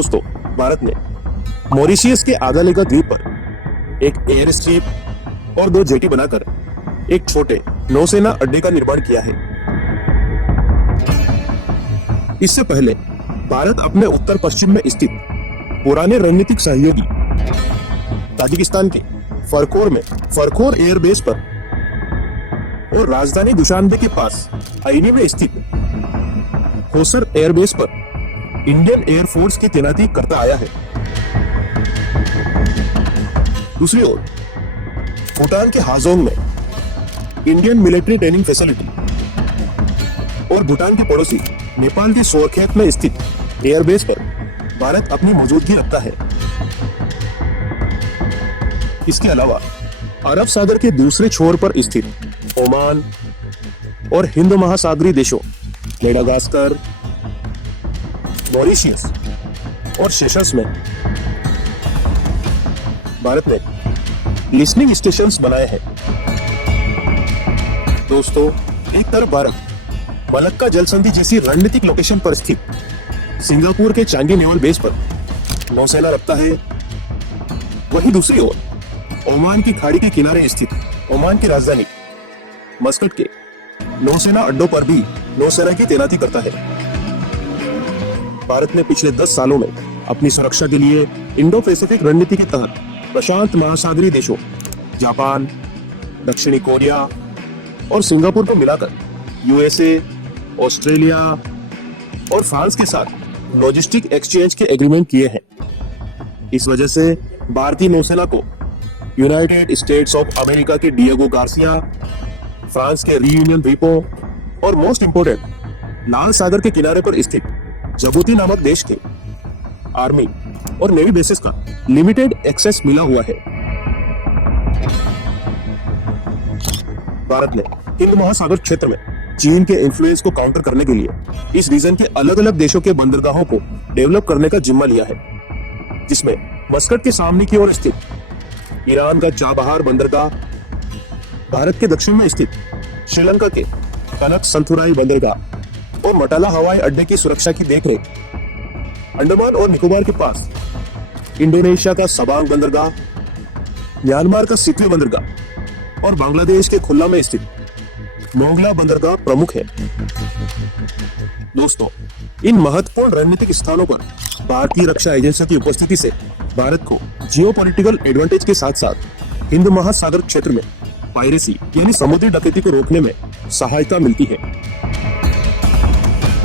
दोस्तों, भारत ने मॉरिशियस के आधालिका द्वीप पर एक एयर स्ट्रिप और 2 जेटी बनाकर एक छोटे नौसेना अड्डे का निर्माण किया है। इससे पहले भारत अपने उत्तर पश्चिम में स्थित पुराने रणनीतिक सहयोगी ताजिकिस्तान के फरखोर एयरबेस पर और राजधानी दुशानबे के पास आईनी में स्थित होसर एयरबेस पर इंडियन एयरफोर्स की तैनाती करता आया है। दूसरी ओर भूटान के हाजोंग में इंडियन मिलिट्री ट्रेनिंग फैसिलिटी और भूटान के पड़ोसी नेपाल के सोरखेत में स्थित एयरबेस पर भारत अपनी मौजूदगी रखता है। इसके अलावा अरब सागर के दूसरे छोर पर स्थित ओमान और हिंद महासागरीय देशों मेडागास्कर, मॉरिशियस और सेशल्स में भारत ने लिसनिंग स्टेशंस बनाए हैं। दोस्तों, एक तरफ भारत मलक्का जल संधि जैसी रणनीतिक लोकेशन पर स्थित सिंगापुर के चांगी नेवल बेस पर नौसेना रखता है, वहीं दूसरी ओर ओमान की खाड़ी के किनारे स्थित ओमान की राजधानी मस्कट के नौसेना अड्डों पर भी नौसेना की तैनाती करता है। भारत ने पिछले 10 सालों में अपनी सुरक्षा के लिए इंडो पैसिफिक रणनीति के तहत प्रशांत महासागरीय देशों जापान, दक्षिणी कोरिया और सिंगापुर को मिलाकर यूएसए, ऑस्ट्रेलिया और फ्रांस के साथ लॉजिस्टिक एक्सचेंज के एग्रीमेंट किए हैं। इस वजह से भारतीय नौसेना को यूनाइटेड स्टेट्स ऑफ अमेरिका के डिएगो गार्सिया, फ्रांस के रियूनियन द्वीपों और मोस्ट इंपोर्टेंट लाल सागर के किनारे पर स्थित जिबूती नामक देश के आर्मी और नेवी बेसेस का लिमिटेड एक्सेस मिला हुआ है। भारत ने हिंद महासागर क्षेत्र में चीन के इन्फ्लुएंस को काउंटर करने के लिए इस रीजन के अलग अलग देशों के बंदरगाहों को डेवलप करने का जिम्मा लिया है, जिसमें मस्कट के सामने की ओर स्थित ईरान का चाबहार बंदरगाह, भारत के दक्षिण में स्थित श्रीलंका के कनक संथुराई बंदरगाह और मटाला हवाई अड्डे की सुरक्षा की देखरेख, अंडमान और निकोबार के पास इंडोनेशिया का सबांग बंदरगाह, म्यांमार का सिटवे बंदरगाह और बांग्लादेश के खुल्ला में स्थित मोंगला बंदरगाह प्रमुख है। दोस्तों, इन महत्वपूर्ण रणनीतिक स्थानों पर भारतीय रक्षा एजेंसियों की उपस्थिति से भारत को जियोपॉलिटिकल एडवांटेज के साथ साथ हिंद महासागर क्षेत्र में पायरेसी यानी समुद्री डकैती को रोकने में सहायता मिलती है।